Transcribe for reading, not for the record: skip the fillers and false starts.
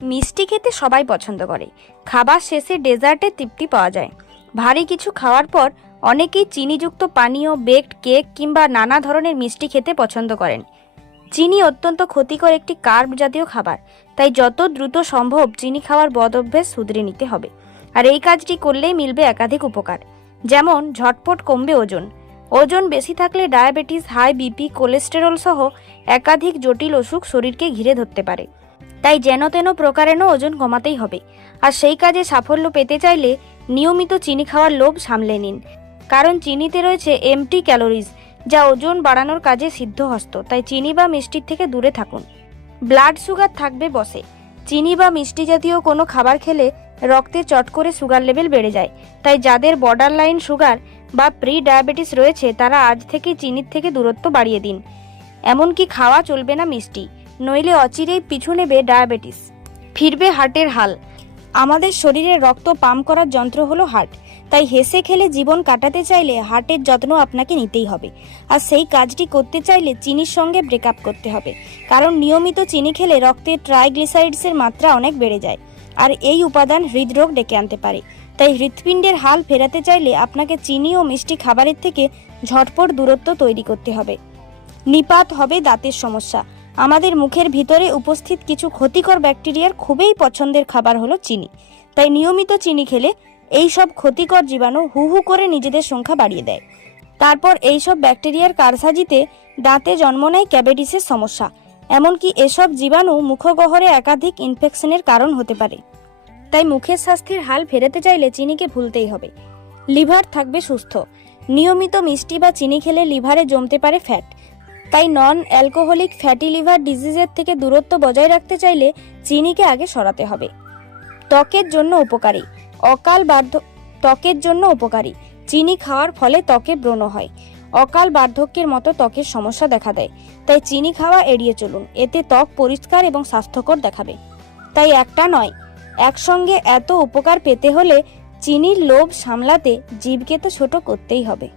মিষ্টি খেতে সবাই পছন্দ করে। খাবার শেষে ডেজার্টে তৃপ্তি পাওয়া যায়। ভারী কিছু খাওয়ার পর অনেকেই চিনিযুক্ত পানীয়, বেকড কেক কিংবা নানা ধরনের মিষ্টি খেতে পছন্দ করেন। চিনি অত্যন্ত ক্ষতিকর একটি কার্ব জাতীয় খাবার, তাই যত দ্রুত সম্ভব চিনি খাওয়ার বদ অভ্যেস শুধরে নিতে হবে। আর এই কাজটি করলেই মিলবে একাধিক উপকার, যেমন ঝটপট কমবে ওজন। ওজন বেশি থাকলে ডায়াবেটিস, হাই বিপি, কোলেস্টেরল সহ একাধিক জটিল অসুখ শরীরকে ঘিরে ধরতে পারে। তাই যেন তেন প্রকারেণ ওজন কমাতেই হবে। আর সেই কাজে সাফল্য পেতে চাইলে নিয়মিত চিনি খাওয়ার লোভ সামলে নিন, কারণ চিনিতে রয়েছে এমটি ক্যালোরিজ, যা ওজন বাড়ানোর কাজে সিদ্ধহস্ত। তাই চিনি বা মিষ্টির থেকে দূরে থাকুন। ব্লাড সুগার থাকবে বসে। চিনি বা মিষ্টি জাতীয় কোনো খাবার খেলে রক্তে চট করে সুগার লেভেল বেড়ে যায়। তাই যাদের বর্ডার লাইন সুগার বা প্রি ডায়াবেটিস রয়েছে, তারা আজ থেকেই চিনির থেকে দূরত্ব বাড়িয়ে দিন। এমনকি খাওয়া চলবে না মিষ্টি, নইলে অচিরেই পিছু নেবে ডায়াবেটিস। ফিরবে হার্টের হাল। আমাদের শরীরে রক্ত পাম্প করার যন্ত্র হলো হার্ট। তাই হেসে খেলে জীবন কাটাতে চাইলে হার্টের যত্ন আপনাকে নিতেই হবে। আর সেই কাজটি করতে চাইলে চিনির সঙ্গে ব্রেকআপ করতে হবে, কারণ নিয়মিত চিনি খেলে রক্তে ট্রাইগ্লিসারাইডসের মাত্রা অনেক বেড়ে যায়। আর এই উপাদান হৃদরোগ ডেকে আনতে পারে। তাই হৃৎপিণ্ডের হাল ফেরাতে চাইলে আপনাকে চিনি ও মিষ্টি খাবারের থেকে ঝটপট দূরত্ব তৈরি করতে হবে। নিপাত হবে দাঁতের সমস্যা। আমাদের মুখের ভিতরে উপস্থিত কিছু ক্ষতিকর ব্যাকটেরিয়ার খুবই পছন্দের খাবার হলো চিনি। তাই নিয়মিত চিনি খেলে এই সব ক্ষতিকর জীবাণু হু হু করে নিজেদের সংখ্যা বাড়িয়ে দেয়। তারপর এই সব ব্যাকটেরিয়ার কারসাজিতে দাঁতে জন্ম নেয় ক্যাভিটিসের সমস্যা। এমনকি এসব জীবাণু মুখগহ্বরে একাধিক ইনফেকশনের কারণ হতে পারে। তাই মুখের স্বাস্থ্যের হাল ফেরাতে চাইলে চিনিকে ভুলতেই হবে। লিভার থাকবে সুস্থ। নিয়মিত মিষ্টি বা চিনি খেলে লিভারে জমতে পারে ফ্যাট। তাই নন অ্যালকোহলিক ফ্যাটি লিভার ডিজিজের থেকে দূরত্ব বজায় রাখতে চাইলে চিনিকে আগে সরাতে হবে। ত্বকের জন্য উপকারী। ত্বকের জন্য উপকারী। চিনি খাওয়ার ফলে ত্বকে ব্রণ হয়, অকাল বার্ধক্যের মতো ত্বকের সমস্যা দেখা দেয়। তাই চিনি খাওয়া এড়িয়ে চলুন, এতে ত্বক পরিষ্কার এবং স্বাস্থ্যকর দেখাবে। তাই একটা নয়, একসঙ্গে এত উপকার পেতে হলে চিনির লোভ সামলাতে জিভকে তো ছোট করতেই হবে।